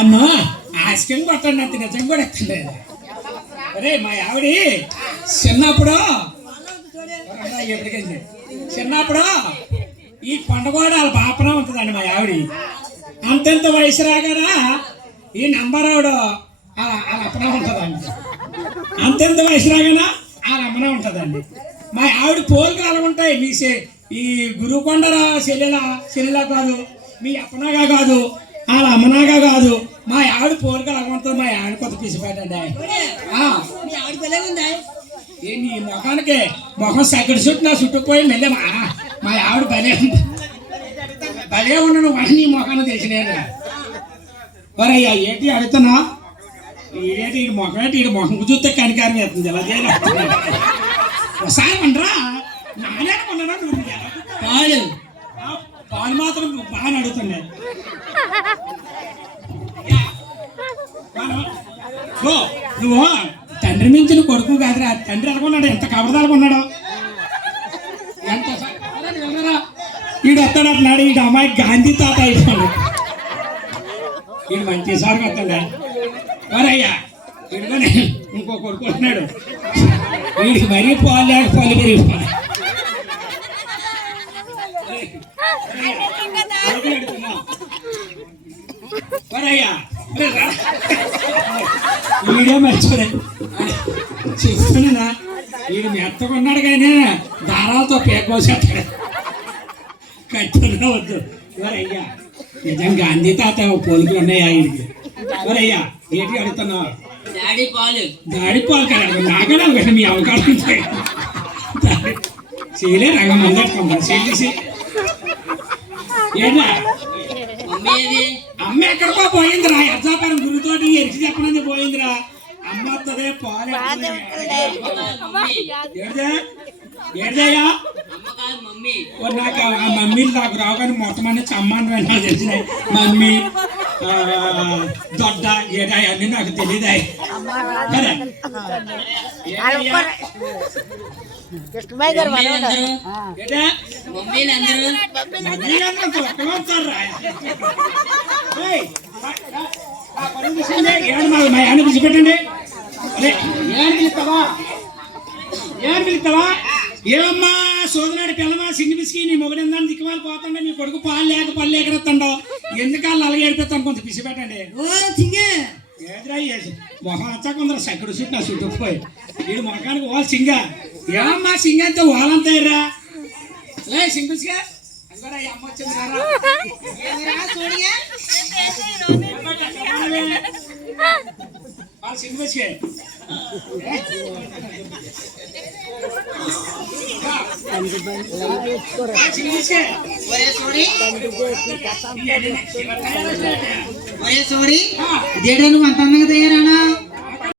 అన్నో ఆశకం కొట్టండి అంత నిజం కూడా ఎక్కలేదు. అరే మా ఆవిడ చిన్నప్పుడు ఎప్పటికైంది చిన్నప్పుడు ఈ కొండగోడ వాళ్ళ బాపన ఉంటుందండి మా ఆవిడ. అంతెంత వయసు రాగారా ఈ నంబర్ ఆవిడ వాళ్ళ అప్పన ఉంటుందండి. అంతెంత వయసు రాగానా వాళ్ళ అమ్మన ఉంటుందండి. మా ఆవిడ పోలికలు అలా ఉంటాయి. మీ ఈ గురుకొండరా చెల్లెలా కాదు, మీ అప్పనాగా కాదు, వాళ్ళ అమ్మనాగా కాదు, మా ఆవిడ పోలికలు అలా ఉంటుంది. మా ఆవిడ కొత్త పిసిపెట్టండి. నీ ముఖానికి ముఖం సగడు చుట్టూ నా చుట్టుకుపోయి మెల్లే మా ఆవిడ భలే ఉండను వాడి నీ ముఖాన్ని తెలిసినా. వరయ్యా ఏంటి అడుగుతున్నా ఏంటి ఈ ముఖం ఏంటి ఈ ముఖం చూస్తే కనికారం వేస్తుంది. ఎలా చేయాలి ఒకసారి ఉండరా నానే కొన్నా పాలు పాలు మాత్రం బాగా అడుగుతున్నాయి. నువ్వు తండ్రి మించిన కొడుకు కాదురా. తండ్రి అనుకున్నాడు ఎంత కబడదానుకున్నాడు. ఎంత వీడు వస్తాడు అంటున్నాడు. వీడు అమ్మాయి గాంధీ తాత అయిపోయాడు. వీడు మంచి సార్ వస్తాడా మరయ్యా. వీడుకొని ఇంకో కొడుకు వస్తున్నాడు. వీడికి మరీ పాలు లేక పాలు పెరిగిపోయి మరయ్యా. వీడియో మర్చిపోయి చెప్తున్నా. వీడు మెత్తకున్నాడు కానీ దారాలతో పేకోసేస్తాడు. కట్టెలుగా వద్దు. ఎవరయ్యా నిజంగా గాంధీ తాత పోలికలు ఉన్నాయా వీడికి? ఎవరయ్యా ఏంటి అడుగుతున్నావు? డాడీ పాలు కదా నాకనే కదా మీ అవకాశం చేయలే రంగం అందట్టుకుంటా చేసి ఏనా అమ్మ ఎక్కడికో పోయిందిరా. యజ్ఞాపురం గురితోటి ఎరిచి చెప్పనని పోయిందిరా. అమ్మ వస్తుంది పాలు ఏదయ్యా నాకు ఆ మమ్మీలు నాకు రావు కానీ మొత్తం అన్ని చమ్మాను నాకు తెలిసినాయి. మమ్మీ దొడ్డ ఏదా అన్నీ నాకు తెలియదాయి. ఏడు పిలిచిపెట్టండి. ఏడు పిలుస్తావా? ఏమమ్మా సోదరుడు పిల్లమా సిన్ని పిసికి నీ మొగడిందని దిక్కుమాలి పోతుండే. నీ కొడుకు పాలు లేక పళ్ళు ఎగరెత్తండో ఎందుకు వాళ్ళు అలాగే ఏడిపిస్తాను. కొంత పిసి పెట్టండి. ఏదిరా మొహం వచ్చా కొందరు సక్కడు చుట్టూ నా చుట్టుకుపోయి వీడు మొఖానికి వాళ్ళు సింగ. ఏమమ్మా సింగ అంతే వాళ్ళంతా ఎర్రా లే సింగ్ పిసిగా అమ్మ వచ్చింది వాళ్ళు సింగ్ పిసిగే నువ్వు అంత అందంగా తయారానా?